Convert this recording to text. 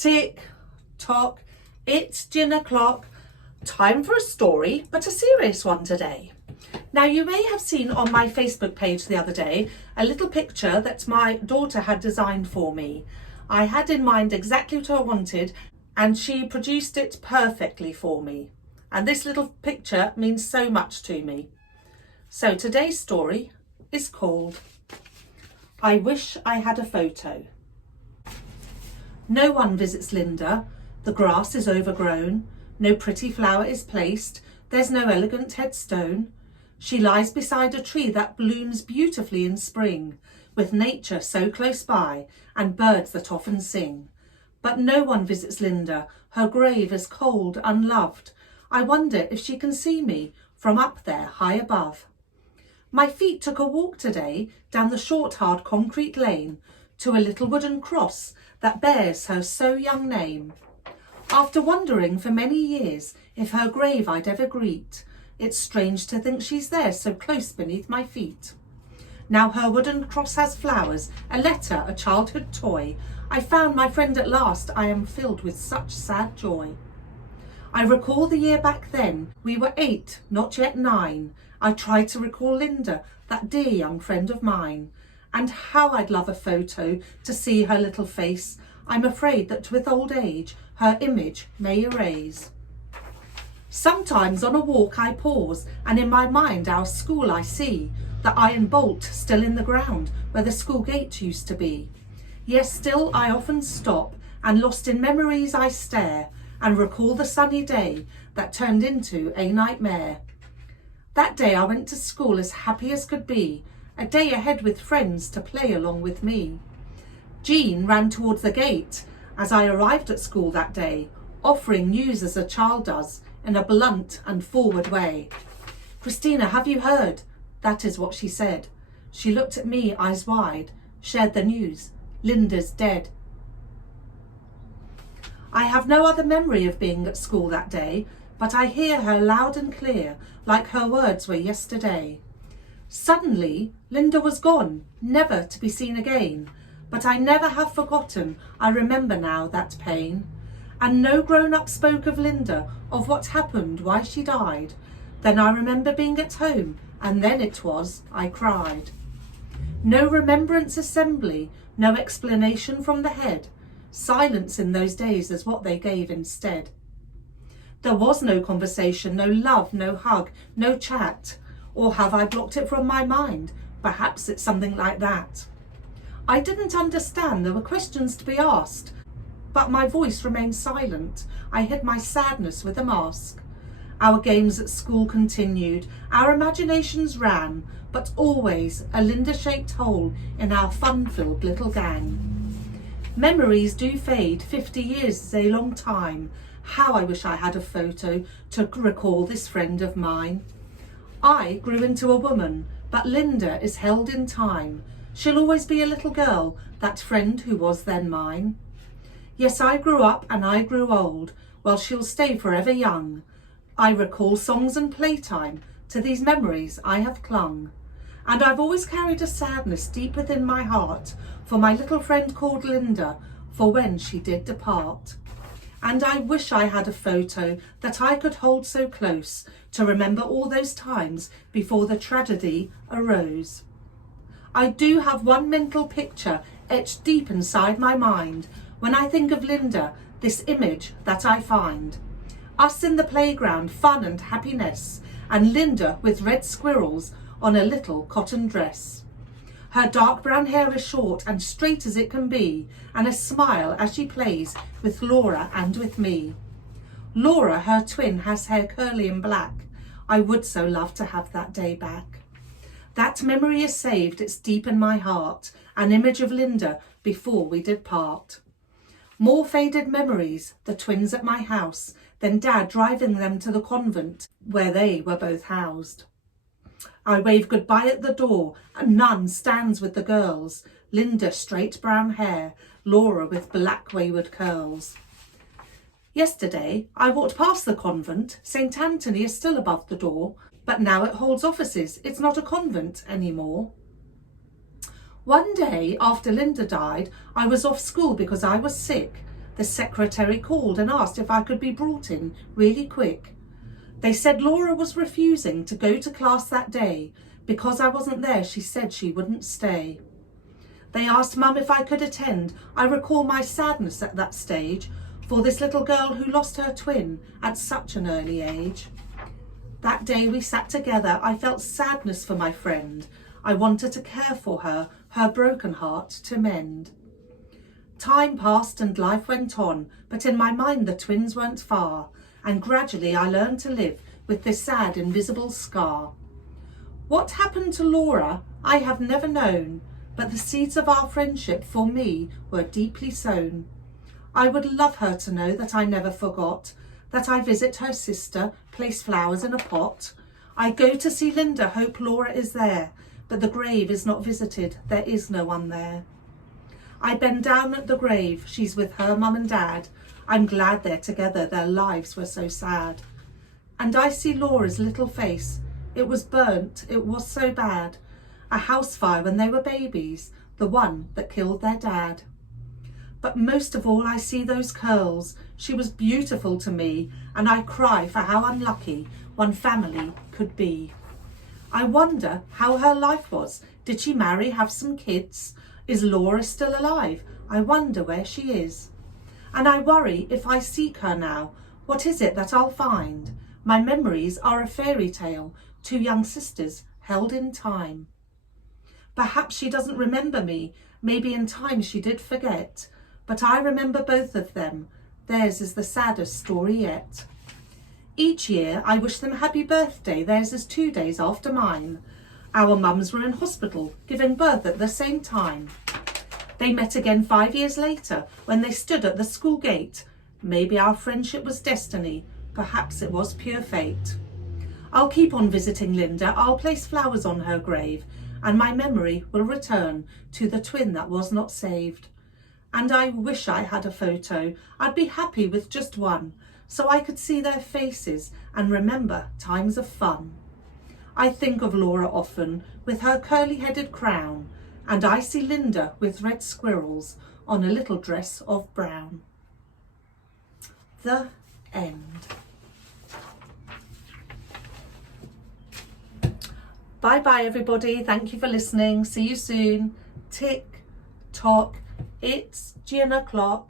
Tick tock, it's gin o'clock. Time for a story, but a serious one today. Now, you may have seen on my Facebook page the other day a little picture that my daughter had designed for me. I had in mind exactly what I wanted, and she produced it perfectly for me. And this little picture means so much to me. So today's story is called I Wish I Had a Photo. No one visits Linda. The grass is overgrown. No pretty flower is placed. There's no elegant headstone. She lies beside a tree that blooms beautifully in spring, with nature so close by and birds that often sing. But no one visits Linda. Her grave is cold, unloved. I wonder if she can see me from up there high above. My feet took a walk today down the short, hard concrete lane to a little wooden cross that bears her so young name. After wondering for many years if her grave I'd ever greet, it's strange to think she's there so close beneath my feet. Now her wooden cross has flowers, a letter, a childhood toy. I found my friend at last. I am filled with such sad joy. I recall the year back then. We were 8, not yet 9. I tried to recall Linda, that dear young friend of mine. And how I'd love a photo to see her little face. I'm afraid that with old age, her image may erase. Sometimes on a walk I pause, and in my mind our school I see, the iron bolt still in the ground where the school gate used to be. Yes, still I often stop, and lost in memories I stare, and recall the sunny day that turned into a nightmare. That day I went to school as happy as could be, a day ahead with friends to play along with me. Jean ran towards the gate as I arrived at school that day, offering news as a child does in a blunt and forward way. "Christina, have you heard?" That is what she said. She looked at me, eyes wide, shared the news. Linda's dead. I have no other memory of being at school that day, but I hear her loud and clear, like her words were yesterday. Suddenly, Linda was gone, never to be seen again. But I never have forgotten, I remember now that pain. And no grown-up spoke of Linda, of what happened, why she died. Then I remember being at home, and then it was I cried. No remembrance assembly, no explanation from the head. Silence in those days is what they gave instead. There was no conversation, no love, no hug, no chat. Or have I blocked it from my mind? Perhaps it's something like that. I didn't understand. There were questions to be asked, but my voice remained silent. I hid my sadness with a mask. Our games at school continued. Our imaginations ran, but always a Linda-shaped hole in our fun-filled little gang. Memories do fade. 50 years is a long time. How I wish I had a photo to recall this friend of mine. I grew into a woman, but Linda is held in time. She'll always be a little girl, that friend who was then mine. Yes, I grew up and I grew old, well, she'll stay forever young. I recall songs and playtime, to these memories I have clung. And I've always carried a sadness deep within my heart for my little friend called Linda, for when she did depart. And I wish I had a photo that I could hold so close to remember all those times before the tragedy arose. I do have one mental picture etched deep inside my mind. When I think of Linda, this image that I find. Us in the playground, fun and happiness, and Linda with red squirrels on a little cotton dress. Her dark brown hair is short and straight as it can be, and a smile as she plays with Laura and with me. Laura, her twin, has hair curly and black. I would so love to have that day back. That memory is saved, it's deep in my heart, an image of Linda before we did part. More faded memories, the twins at my house, then Dad driving them to the convent where they were both housed. I wave goodbye at the door, and Nun stands with the girls, Linda straight brown hair, Laura with black wayward curls. Yesterday I walked past the convent. St. Anthony is still above the door, but now it holds offices. It's not a convent anymore. One day after Linda died, I was off school because I was sick. The secretary called and asked if I could be brought in really quick. They said Laura was refusing to go to class that day. Because I wasn't there, she said she wouldn't stay. They asked Mum if I could attend. I recall my sadness at that stage for this little girl who lost her twin at such an early age. That day we sat together, I felt sadness for my friend. I wanted to care for her broken heart to mend. Time passed and life went on, but in my mind the twins weren't far, and gradually I learned to live with this sad invisible scar. What happened to Laura I have never known, but the seeds of our friendship for me were deeply sown. I would love her to know that I never forgot, that I visit her sister, place flowers in a pot. I go to see Linda, hope Laura is there, but the grave is not visited, there is no one there. I bend down at the grave, she's with her mum and dad. I'm glad they're together, their lives were so sad. And I see Laura's little face, it was burnt, it was so bad. A house fire when they were babies, the one that killed their dad. But most of all I see those curls, she was beautiful to me, and I cry for how unlucky one family could be. I wonder how her life was, did she marry, have some kids? Is Laura still alive? I wonder where she is. And I worry if I seek her now, what is it that I'll find? My memories are a fairy tale, two young sisters held in time. Perhaps she doesn't remember me, maybe in time she did forget, but I remember both of them. Theirs is the saddest story yet. Each year I wish them happy birthday, theirs is 2 days after mine. Our mums were in hospital, giving birth at the same time. They met again 5 years later, when they stood at the school gate. Maybe our friendship was destiny, perhaps it was pure fate. I'll keep on visiting Linda, I'll place flowers on her grave, and my memory will return to the twin that was not saved. And I wish I had a photo, I'd be happy with just one, so I could see their faces and remember times of fun. I think of Laura often with her curly-headed crown, and I see Linda with red squirrels on a little dress of brown. The end. Bye-bye everybody, thank you for listening, see you soon. Tick tock, it's Gina Clock.